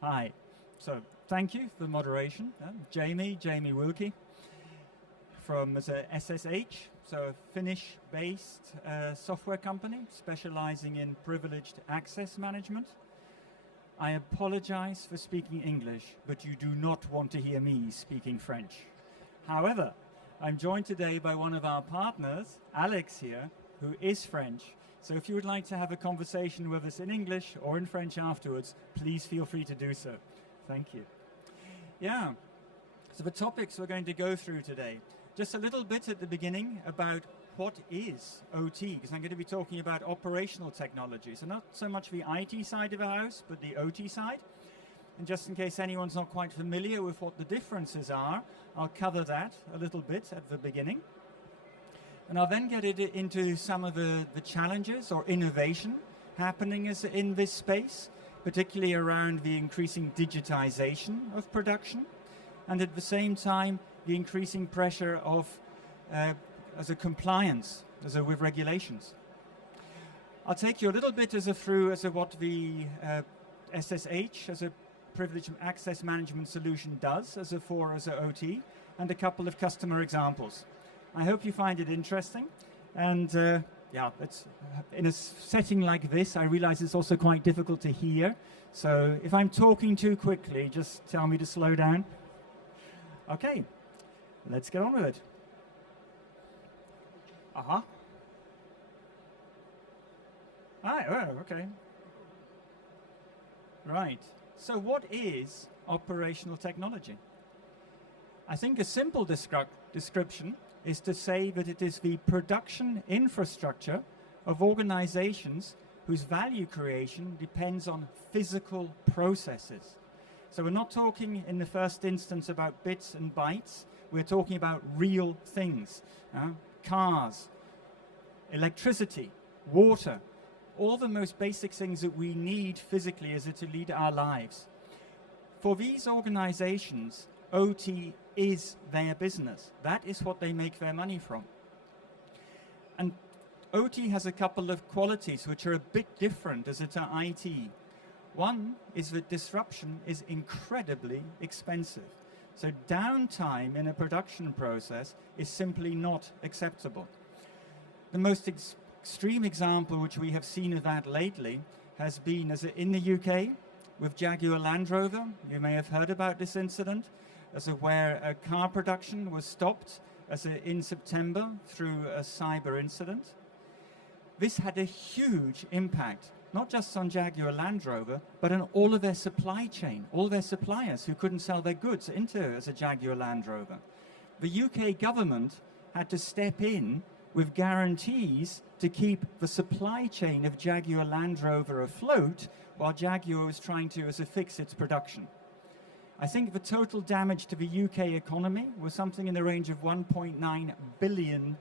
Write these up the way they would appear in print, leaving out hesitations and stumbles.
Hi. So thank you for the moderation. Jamie Wilkie from SSH, so a Finnish-based software company specializing in privileged access management. I apologize for speaking English, but you do not want to hear me speaking French. However, I'm joined today by one of our partners, Alex here, who is French. So if you would like to have a conversation with us in English or in French afterwards, please feel free to do so. Thank you. Yeah, so the topics we're going to go through today. Just a little bit at the beginning about what is OT, because I'm going to be talking about operational technology. So not so much the IT side of the house, but the OT side. And just in case anyone's not quite familiar with what the differences are, I'll cover that a little bit at the beginning. And I'll then get into some of the challenges or innovation happening in this space, particularly around the increasing digitization of production, and at the same time, the increasing pressure of as a compliance with regulations. I'll take you a little bit through what the SSH as a privileged access management solution does as a OT, and a couple of customer examples. I hope you find it interesting, and yeah, it's, in a setting like this, I realize it's also quite difficult to hear, so if I'm talking too quickly, just tell me to slow down. Okay, let's get on with it. Okay. Right, so what is operational technology? I think a simple description is to say that it is the production infrastructure of organizations whose value creation depends on physical processes. So we're not talking in the first instance about bits and bytes, we're talking about real things. Cars, electricity, water, all the most basic things that we need physically to lead our lives. For these organizations, OT is their business. That is what they make their money from. And OT has a couple of qualities which are a bit different to IT. One is that disruption is incredibly expensive. So downtime in a production process is simply not acceptable. The most extreme example which we have seen of that lately has been in the UK with Jaguar Land Rover. You may have heard about this incident, where a car production was stopped in September through a cyber incident. This had a huge impact, not just on Jaguar Land Rover, but on all of their supply chain, all their suppliers who couldn't sell their goods into a Jaguar Land Rover. The UK government had to step in with guarantees to keep the supply chain of Jaguar Land Rover afloat while Jaguar was trying to fix its production. I think the total damage to the UK economy was something in the range of £1.9 billion.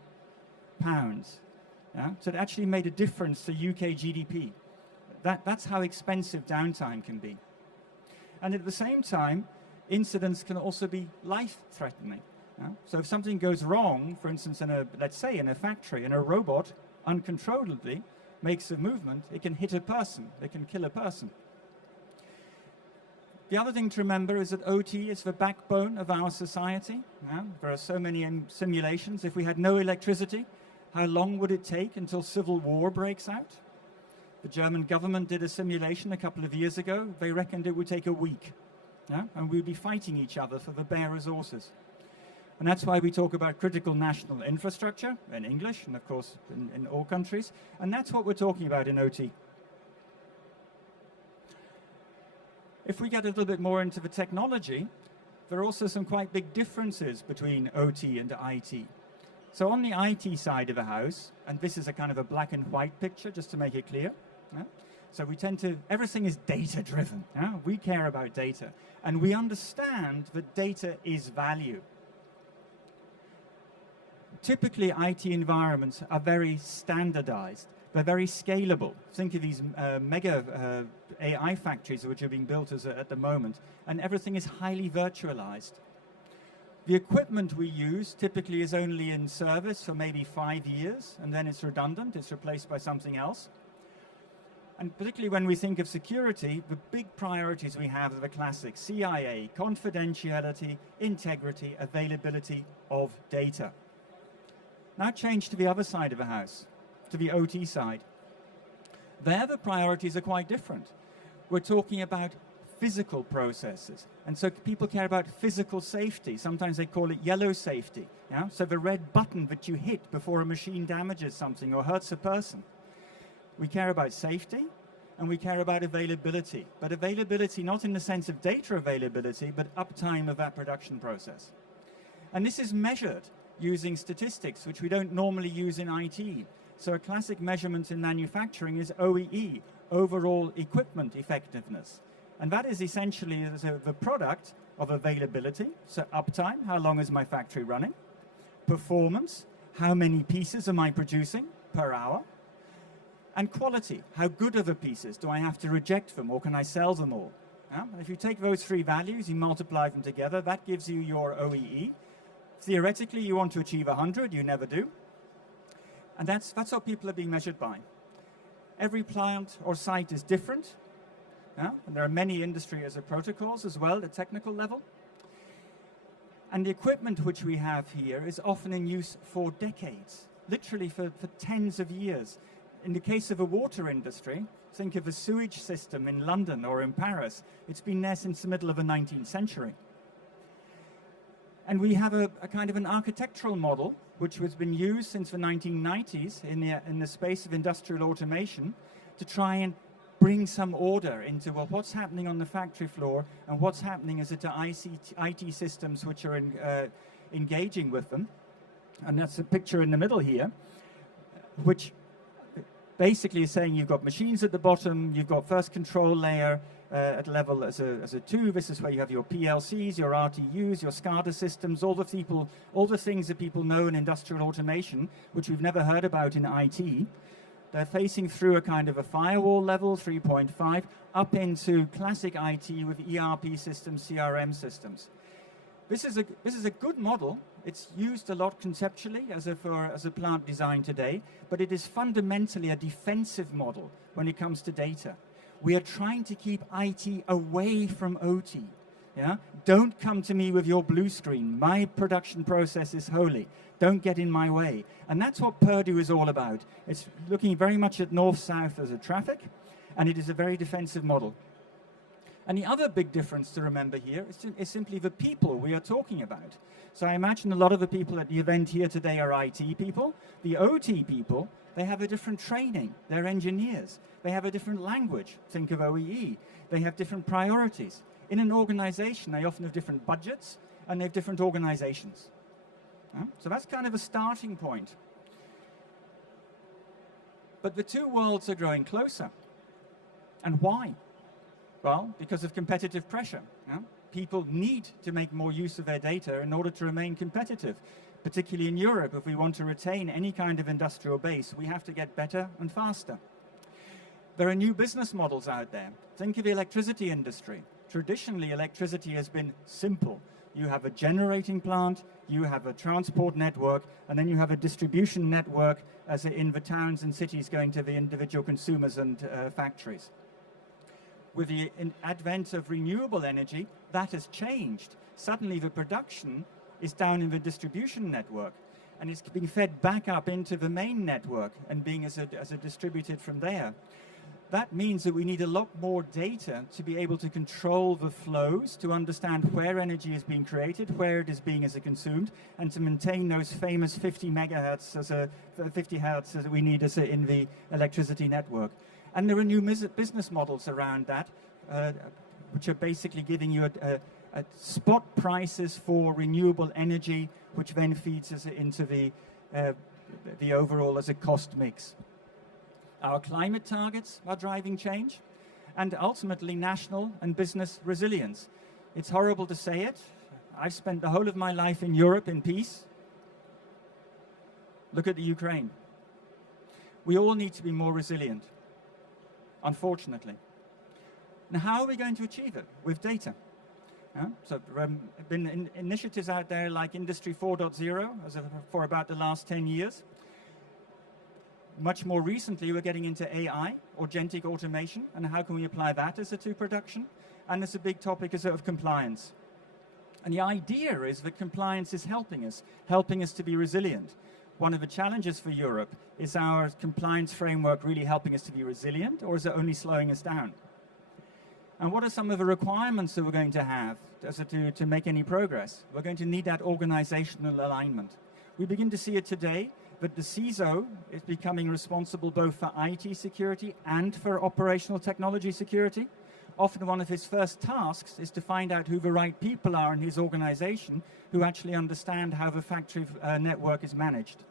Yeah? So it actually made a difference to UK GDP. That's how expensive downtime can be. And at the same time, incidents can also be life-threatening. Yeah? So if something goes wrong, for instance, let's say in a factory, and a robot uncontrollably makes a movement, it can hit a person, it can kill a person. The other thing to remember is that OT is the backbone of our society. Yeah? There are so many simulations. If we had no electricity, how long would it take until civil war breaks out? The German government did a simulation a couple of years ago. They reckoned it would take a week. Yeah? And we'd be fighting each other for the bare resources. And that's why we talk about critical national infrastructure in English, and of course in all countries. And that's what we're talking about in OT. If we get a little bit more into the technology, there are also some quite big differences between OT and IT. So on the IT side of the house, and this is a kind of a black and white picture, just to make it clear. Yeah? So everything is data-driven. Yeah? We care about data. And we understand that data is value. Typically, IT environments are very standardized. They're very scalable. Think of these mega AI factories which are being built at the moment, and everything is highly virtualized. The equipment we use typically is only in service for maybe 5 years, and then it's redundant, it's replaced by something else. And particularly when we think of security, the big priorities we have are the classic CIA, confidentiality, integrity, availability of data. Now change to the other side of the house, to the OT side. There the priorities are quite different. We're talking about physical processes. And so people care about physical safety. Sometimes they call it yellow safety. Yeah? So the red button that you hit before a machine damages something or hurts a person. We care about safety and we care about availability. But availability not in the sense of data availability, but uptime of that production process. And this is measured using statistics, which we don't normally use in IT. So a classic measurement in manufacturing is OEE, overall equipment effectiveness. And that is essentially the product of availability, so uptime, how long is my factory running, performance, how many pieces am I producing per hour, and quality, how good are the pieces, do I have to reject them or can I sell them all? And if you take those three values, you multiply them together, that gives you your OEE. Theoretically, you want to achieve 100, you never do. And that's what people are being measured by. Every plant or site is different. Yeah? And there are many industry as a protocols as well at technical level. And the equipment which we have here is often in use for decades, literally for tens of years. In the case of a water industry, think of a sewage system in London or in Paris. It's been there since the middle of the 19th century. And we have a kind of an architectural model which has been used since the 1990s in the space of industrial automation to try and bring some order into, well, what's happening on the factory floor and what's happening as it to IT systems which are engaging with them. And that's a picture in the middle here, which basically is saying you've got machines at the bottom, you've got first control layer at level as a 2. This is where you have your PLCs, your RTUs, your SCADA systems, all the things that people know in industrial automation, which we've never heard about in IT. They're facing through a kind of a firewall level, 3.5, up into classic IT with ERP systems, CRM systems. This is a good model. It's used a lot conceptually as a plant design today, but it is fundamentally a defensive model when it comes to data. We are trying to keep IT away from OT. Yeah? Don't come to me with your blue screen. My production process is holy. Don't get in my way. And that's what Purdue is all about. It's looking very much at north-south as a traffic, and it is a very defensive model. And the other big difference to remember here is simply the people we are talking about. So I imagine a lot of the people at the event here today are IT people. The OT people, they have a different training. They're engineers. They have a different language. Think of OEE. They have different priorities. In an organization, they often have different budgets, and they have different organizations. So that's kind of a starting point. But the two worlds are growing closer. And why? Well, because of competitive pressure. People need to make more use of their data in order to remain competitive. Particularly in Europe, if we want to retain any kind of industrial base, we have to get better and faster. There are new business models out there. Think of the electricity industry. Traditionally, electricity has been simple. You have a generating plant, you have a transport network, and then you have a distribution network as in the towns and cities going to the individual consumers and factories. With the advent of renewable energy, that has changed. Suddenly the production is down in the distribution network, and it's being fed back up into the main network and being as a distributed from there. That means that we need a lot more data to be able to control the flows, to understand where energy is being created, where it is being consumed, and to maintain those famous 50 megahertz 50 hertz that we need in the electricity network. And there are new business models around that, which are basically giving you a spot prices for renewable energy, which then feeds us into the overall as a cost mix. Our climate targets are driving change, and ultimately national and business resilience. It's horrible to say it. I've spent the whole of my life in Europe in peace. Look at the Ukraine. We all need to be more resilient, unfortunately. Now, how are we going to achieve it? With data. So there have been initiatives out there like Industrie 4.0 for about the last 10 years. Much more recently, we're getting into AI, or agentic automation, and how can we apply that as to production? And there's a big topic of compliance. And the idea is that compliance is helping us to be resilient. One of the challenges for Europe is our compliance framework really helping us to be resilient, or is it only slowing us down? And what are some of the requirements that we're going to have to make any progress? We're going to need that organizational alignment. We begin to see it today, that the CISO is becoming responsible both for IT security and for operational technology security. Often one of his first tasks is to find out who the right people are in his organization who actually understand how the factory network is managed.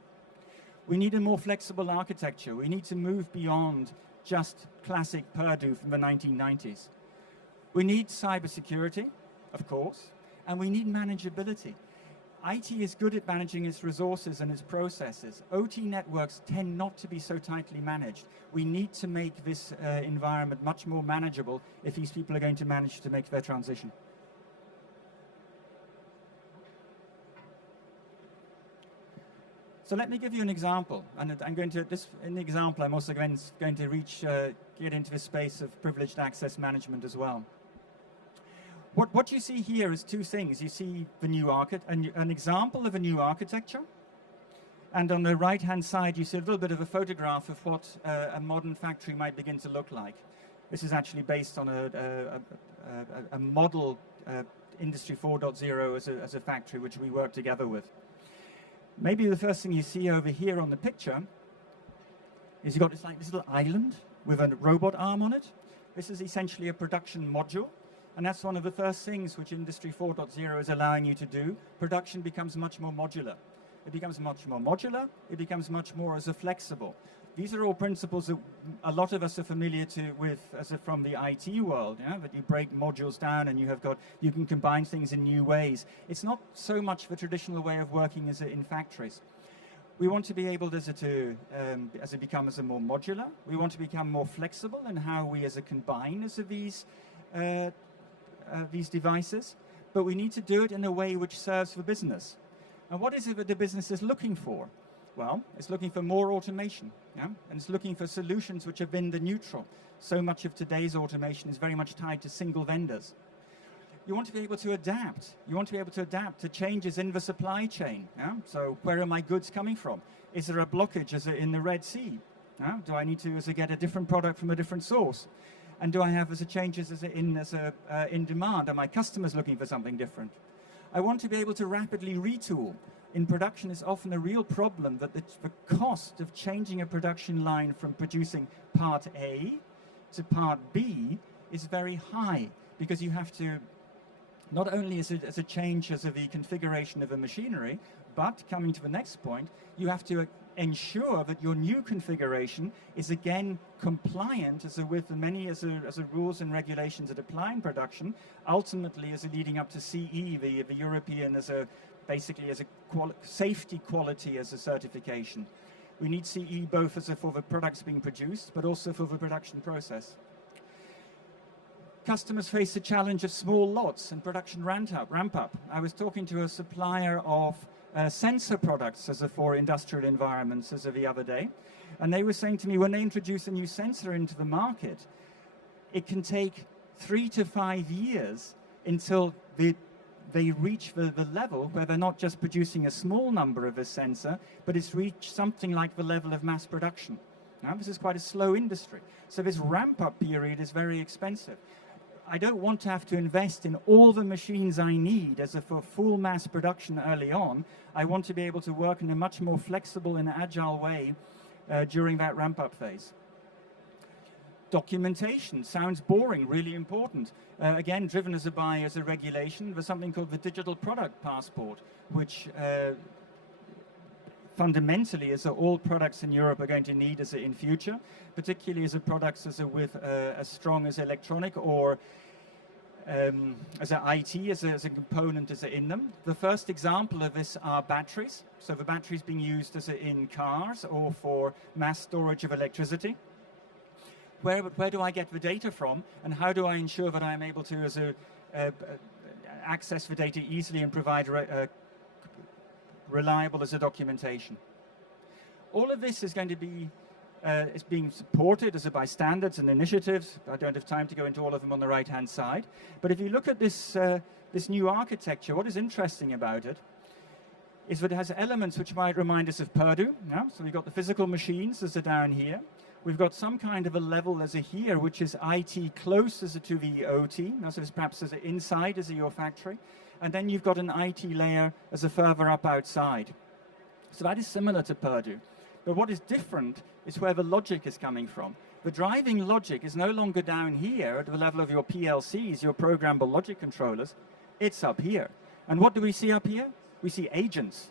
We need a more flexible architecture. We need to move beyond just classic Purdue from the 1990s. We need cybersecurity, of course, and we need manageability. IT is good at managing its resources and its processes. OT networks tend not to be so tightly managed. We need to make this environment much more manageable if these people are going to manage to make their transition. So let me give you an example, and I'm going to, in the example, I'm also going to get into the space of privileged access management as well. What you see here is two things. You see the new an example of a new architecture, and on the right-hand side, you see a little bit of a photograph of what a modern factory might begin to look like. This is actually based on a model Industrie 4.0 as a factory, which we work together with. Maybe the first thing you see over here on the picture is you've got this little island with a robot arm on it. This is essentially a production module, and that's one of the first things which Industrie 4.0 is allowing you to do. Production becomes much more modular. It becomes much more modular. It becomes much more flexible. These are all principles that a lot of us are familiar with from the IT world, that you break modules down and you can combine things in new ways. It's not so much the traditional way of working as in factories. We want to be able to become more modular. We want to become more flexible in how we combine these devices, but we need to do it in a way which serves the business. And what is it that the business is looking for? Well, it's looking for more automation, and it's looking for solutions which are vendor neutral. So much of today's automation is very much tied to single vendors. You want to be able to adapt. You want to be able to adapt to changes in the supply chain. So where are my goods coming from? Is there a blockage in the Red Sea? Do I need to get a different product from a different source? And do I have changes in demand? Are my customers looking for something different? I want to be able to rapidly retool. In production, it's often a real problem that the cost of changing a production line from producing part A to part B is very high, because you have to, not only as a change the configuration of a machinery, but coming to the next point, you have to ensure that your new configuration is again compliant with the many rules and regulations that apply in production, ultimately leading up to CE, the European basically as a safety quality as a certification. We need CE both for the products being produced, but also for the production process. Customers face the challenge of small lots and production ramp up. I was talking to a supplier of sensor products for industrial environments the other day, and they were saying to me, when they introduce a new sensor into the market, it can take 3 to 5 years until they reach the level where they're not just producing a small number of a sensor, but it's reached something like the level of mass production. Now, this is quite a slow industry, so this ramp-up period is very expensive. I don't want to have to invest in all the machines I need for full mass production early on. I want to be able to work in a much more flexible and agile way during that ramp-up phase. Documentation sounds boring, really important. Again, driven as a regulation, there's something called the Digital Product Passport, which fundamentally all products in Europe are going to need in future, particularly as products with as strong as electronic or as IT as a component in them. The first example of this are batteries. So the batteries being used in cars or for mass storage of electricity. Where do I get the data from, and how do I ensure that I'm able to access the data easily and provide reliable documentation? All of this is going to be It's being supported by standards and initiatives. I don't have time to go into all of them on the right-hand side. But if you look at this, this new architecture, what is interesting about it is that it has elements which might remind us of Purdue. Yeah? So we've got the physical machines as are down here. We've got some kind of a level as a here, which is IT close as a to the OT. Now, so it's perhaps as an inside as a your factory. And then you've got an IT layer as a further up outside. So that is similar to Purdue. But what is different is where the logic is coming from. The driving logic is no longer down here at the level of your PLCs, your programmable logic controllers. It's up here. And what do we see up here? We see agents.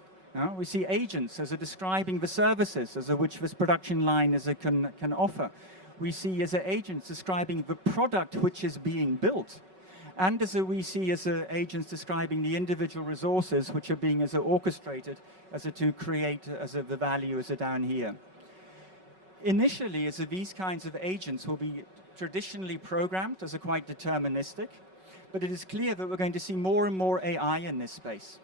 We see agents as a describing the services as a which this production line as a can offer. We see as a agents describing the product which is being built. And as we see as agents describing the individual resources which are being as orchestrated as to create as the value as down here. Initially, as these kinds of agents will be traditionally programmed as quite deterministic, but it is clear that we're going to see more and more AI in this space.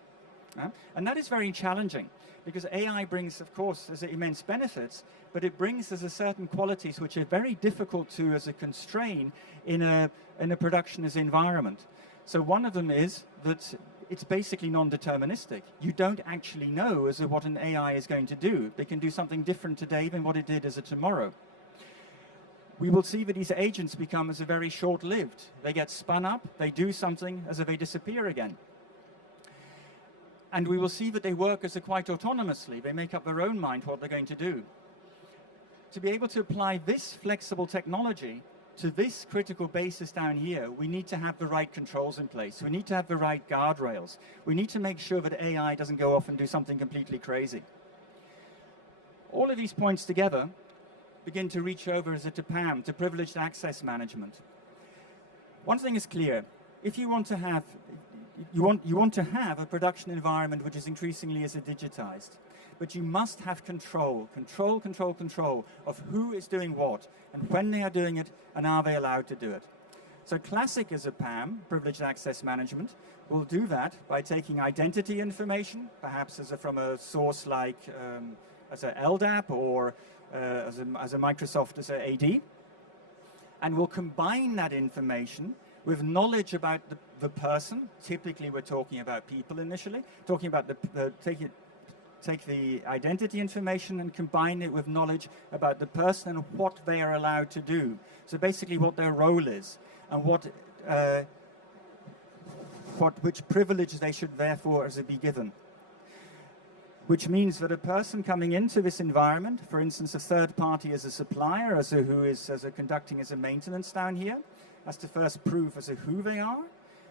And that is very challenging, because AI brings, of course, as immense benefits, but it brings as certain qualities which are very difficult to as a constrain in a production as environment. So one of them is that it's basically non-deterministic. You don't actually know as what an AI is going to do. They can do something different today than what it did as tomorrow. We will see that these agents become as very short-lived. They get spun up, they do something as they disappear again. And we will see that they work as quite autonomously. They make up their own mind what they're going to do. To be able to apply this flexible technology to this critical basis down here, we need to have the right controls in place. We need to have the right guardrails. We need to make sure that AI doesn't go off and do something completely crazy. All of these points together begin to reach over as to PAM, to privileged access management. One thing is clear. If you want to have You want to have a production environment which is increasingly as digitized, but you must have control of who is doing what and when they are doing it and are they allowed to do it. So classic as a PAM, privileged access management, will do that by taking identity information, perhaps from a source like as a LDAP or as a Microsoft as a AD, and will combine that information with knowledge about the person. Typically, we're talking about people initially, talking about take the identity information and combine it with knowledge about the person and what they are allowed to do. So basically what their role is and which privilege they should therefore be given. Which means that a person coming into this environment, for instance, a third party as a supplier, who is conducting as a maintenance down here, has to first prove who they are,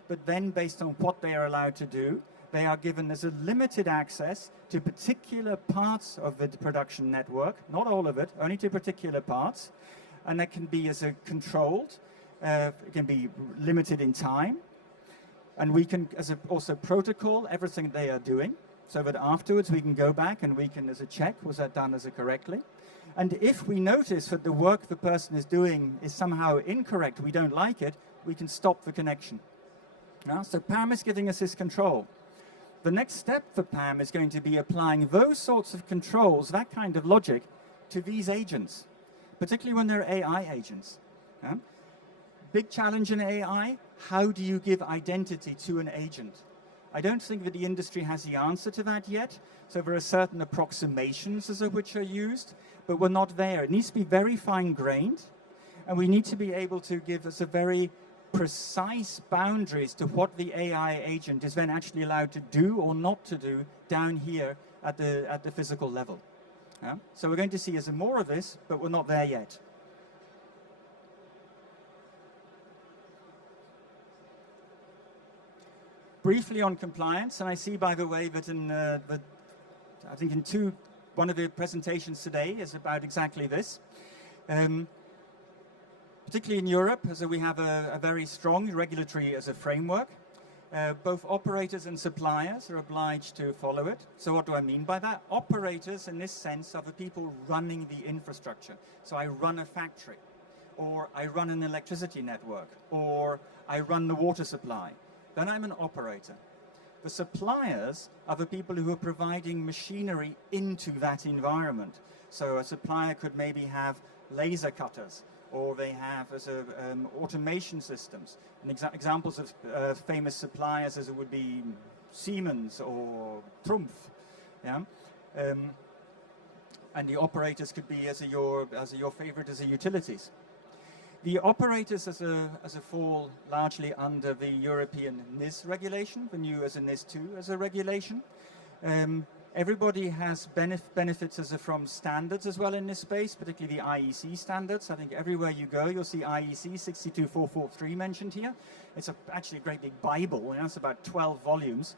but then based on what they are allowed to do, they are given as a limited access to particular parts of the production network, not all of it, only to particular parts, and that can be controlled, it can be limited in time, and we can also protocol everything they are doing, so that afterwards we can go back and we can check, was that done correctly? And if we notice that the work the person is doing is somehow incorrect, we don't like it, we can stop the connection. So PAM is giving us this control. The next step for PAM is going to be applying those sorts of controls, that kind of logic, to these agents, particularly when they're AI agents. Big challenge in AI, how do you give identity to an agent? I don't think that the industry has the answer to that yet, so there are certain approximations which are used, but we're not there. It needs to be very fine-grained, and we need to be able to give us very precise boundaries to what the AI agent is then actually allowed to do or not to do down here at the physical level. So we're going to see more of this, but we're not there yet. Briefly on compliance, and I see, by the way, that I think one of the presentations today is about exactly this. Particularly in Europe, we have a very strong regulatory framework. Both operators and suppliers are obliged to follow it. So what do I mean by that? Operators, in this sense, are the people running the infrastructure. So I run a factory, or I run an electricity network, or I run the water supply. Then I'm an operator. The suppliers are the people who are providing machinery into that environment. So a supplier could maybe have laser cutters, or they have as a, automation systems. And examples of famous suppliers as it would be Siemens or Trumpf. Yeah? And the operators could be as your favorite as the utilities. The operators as a fall largely under the European NIS regulation, the new as a NIS2 as a regulation. Everybody has benefits as from standards as well in this space, particularly the IEC standards. I think everywhere you go, you'll see IEC 62443 mentioned here. It's actually a great big Bible. It's about 12 volumes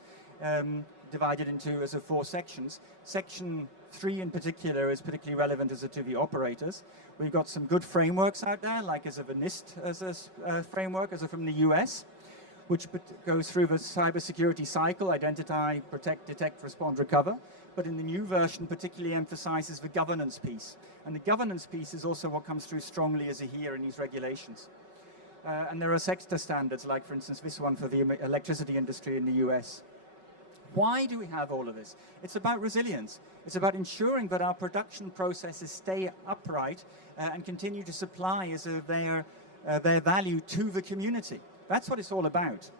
divided into as 4 sections. Section 3 in particular is particularly relevant as to the operators. We've got some good frameworks out there, like as of a NIST as a framework, as from the US, which goes through the cybersecurity cycle: identify, protect, detect, respond, recover. But in the new version, particularly emphasizes the governance piece. And the governance piece is also what comes through strongly as here in these regulations. And there are sector standards, like, for instance, this one for the electricity industry in the US. Why do we have all of this? It's about resilience. It's about ensuring that our production processes stay upright and continue to supply as their value to the community. That's what it's all about.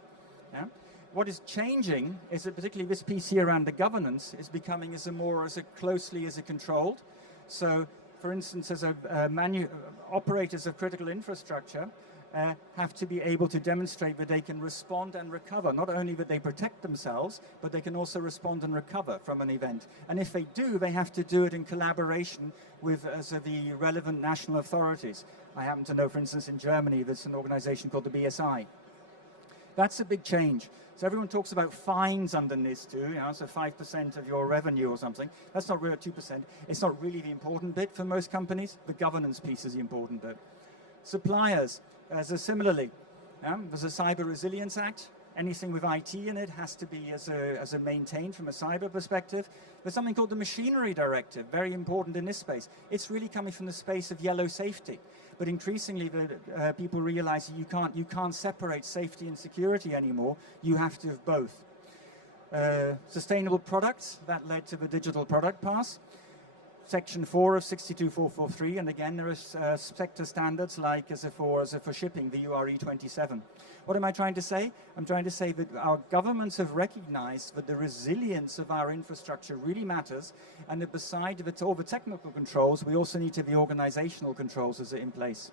Yeah? What is changing is that particularly this piece here around the governance is becoming more closely controlled. So, for instance, as operators of critical infrastructure have to be able to demonstrate that they can respond and recover. Not only that they protect themselves, but they can also respond and recover from an event. And if they do, they have to do it in collaboration with the relevant national authorities. I happen to know, for instance, in Germany, there's an organization called the BSI. That's a big change. So everyone talks about fines under NIS2, so 5% of your revenue or something. That's not really 2%. It's not really the important bit for most companies. The governance piece is the important bit. Suppliers, similarly, there's a Cyber Resilience Act. Anything with IT in it has to be as a maintained from a cyber perspective. There's something called the Machinery Directive, very important in this space. It's really coming from the space of yellow safety. But increasingly, people realize you can't separate safety and security anymore. You have to have both. Sustainable products, that led to the Digital Product Pass. Section 4 of 62443, and again there are sector standards like as for shipping, the URE27. What am I trying to say? I'm trying to say that our governments have recognized that the resilience of our infrastructure really matters, and that beside all the technical controls, we also need to have the organizational controls as in place.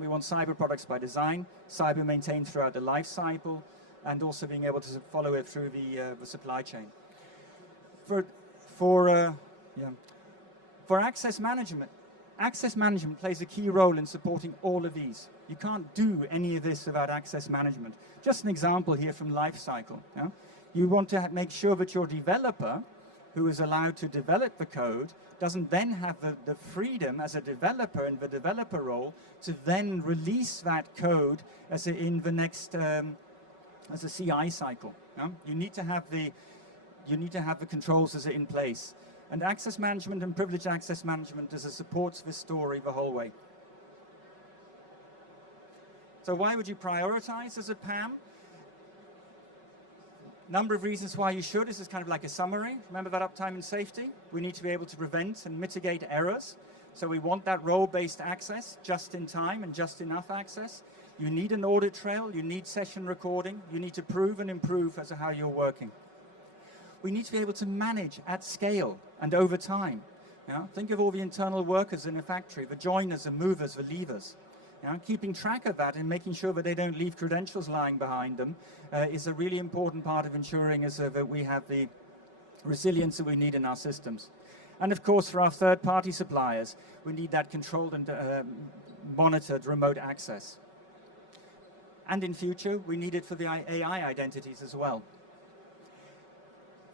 We want cyber products by design, cyber maintained throughout the life cycle, and also being able to follow it through the supply chain. For access management plays a key role in supporting all of these. You can't do any of this without access management. Just an example here from life cycle. You want to make sure that your developer, who is allowed to develop the code, doesn't then have the freedom as a developer in the developer role to then release that code in the next as a CI cycle. You need to have the controls in place. And access management and privileged access management supports this story the whole way. So why would you prioritize as a PAM? Number of reasons why you should. This is kind of like a summary. Remember that uptime and safety? We need to be able to prevent and mitigate errors. So we want that role-based access, just in time and just enough access. You need an audit trail. You need session recording. You need to prove and improve as to how you're working. We need to be able to manage at scale and over time. Think of all the internal workers in a factory, the joiners, the movers, the levers. Keeping track of that and making sure that they don't leave credentials lying behind them is a really important part of ensuring that we have the resilience that we need in our systems. And of course, for our third-party suppliers, we need that controlled and monitored remote access. And in future, we need it for the AI identities as well.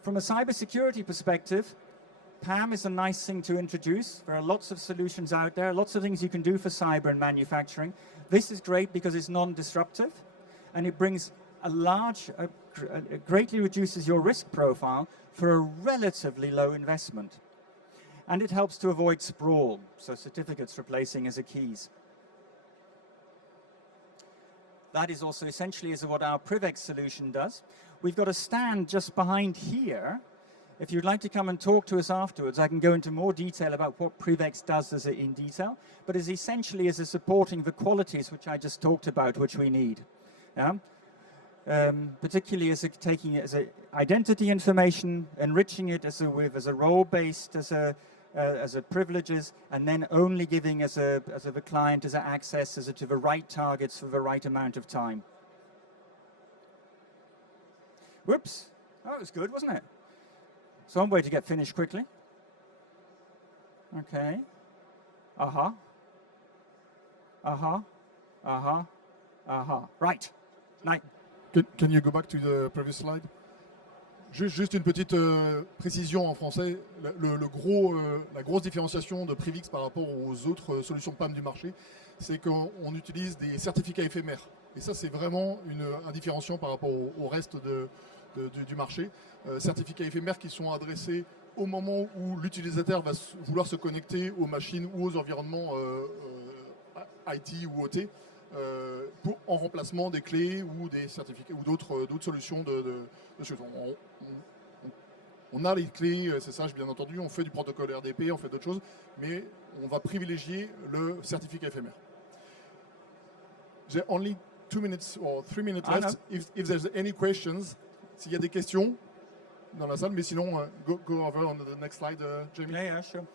From a cybersecurity perspective, PAM is a nice thing to introduce. There are lots of solutions out there, lots of things you can do for cyber and manufacturing. This is great because it's non-disruptive, and it brings greatly reduces your risk profile for a relatively low investment. And it helps to avoid sprawl, so certificates replacing as a keys. That is also essentially what our PrivX solution does. We've got a stand just behind here If you'd like to come and talk to us afterwards, I can go into more detail about what Privex does in detail, but is essentially as a supporting the qualities which I just talked about, which we need. Yeah? Particularly as taking it as a identity information, enriching it as a role-based, as a privileges, and then only giving as a client as a access to the right targets for the right amount of time. Whoops, that was good, wasn't it? So one way to get finished quickly. Okay. Aha. Aha. Aha. Aha. Right. Night. Can you go back to the previous slide? Juste une petite précision en français. La grosse différenciation de Privix par rapport aux autres solutions PAM du marché, c'est qu'on utilise des certificats éphémères. Et ça, c'est vraiment un différenciant par rapport au reste du marché. Certificats éphémères qui sont adressés au moment où l'utilisateur va vouloir se connecter aux machines ou aux environnements IT ou OT en remplacement des clés ou des certificats ou d'autres solutions de choses. On a les clés, c'est ça, bien entendu, on fait du protocole RDP, on fait d'autres choses, mais on va privilégier le certificat éphémère. J'ai only 2 minutes or 3 minutes left. If there's any questions, s'il y a des questions dans la salle, mais sinon, go over on the next slide, Jamie. Yeah, sure.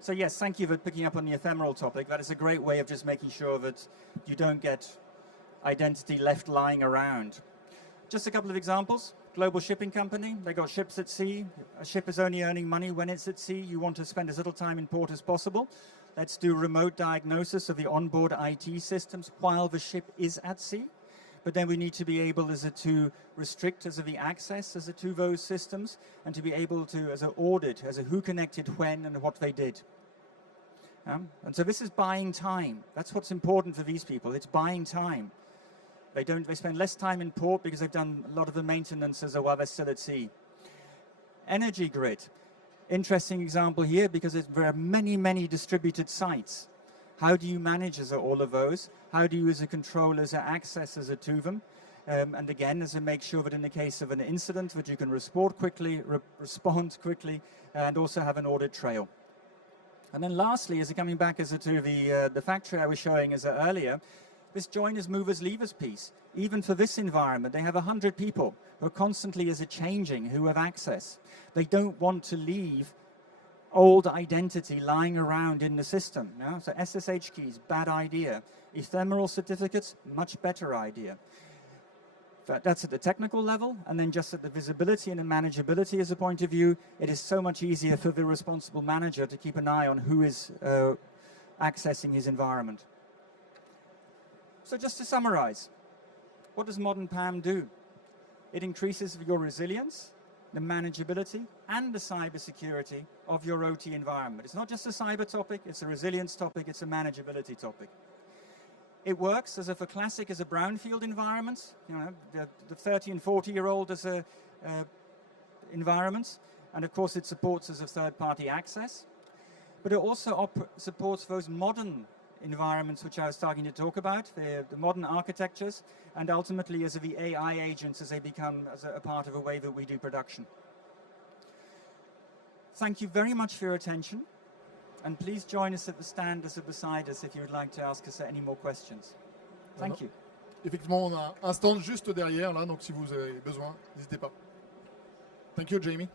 So yes, thank you for picking up on the ephemeral topic. That is a great way of just making sure that you don't get identity left lying around. Just a couple of examples. Global shipping company, they got ships at sea. A ship is only earning money when it's at sea. You want to spend as little time in port as possible. Let's do remote diagnosis of the onboard IT systems while the ship is at sea. But then we need to be able to restrict the access to those systems, and to be able to audit who connected when and what they did. And so this is buying time. That's what's important for these people. It's buying time. They spend less time in port because they've done a lot of the maintenance while they're still at sea. Energy grid. Interesting example here because there are many distributed sites. How do you manage all of those? How do you as a controller access to them? And again, make sure that in the case of an incident that you can respond quickly, and also have an audit trail. And then lastly, coming back to the factory I was showing earlier, this joiners, movers, leavers piece. Even for this environment, they have 100 people who are constantly changing, who have access. They don't want to leave old identity lying around in the system. No? So SSH keys, bad idea. Ephemeral certificates, much better idea. That's at the technical level, and then just at the visibility and the manageability as a point of view, it is so much easier for the responsible manager to keep an eye on who is accessing his environment. So just to summarize, what does modern PAM do? It increases your resilience, the manageability, and the cybersecurity of your OT environment. It's not just a cyber topic, it's a resilience topic, it's a manageability topic. It works for classic as a brownfield environment, the 30 and 40-year-old environments, and of course it supports third-party access. But it also supports those modern environments which I was starting to talk about, the modern architectures, and ultimately the AI agents as they become a part of a way that we do production. Thank you very much for your attention, and please join us at the stand beside us if you would like to ask us any more questions. Thank you. Effectivement, on a un stand juste derrière, là, donc si vous avez besoin, n'hésitez pas. Thank you, Jamie.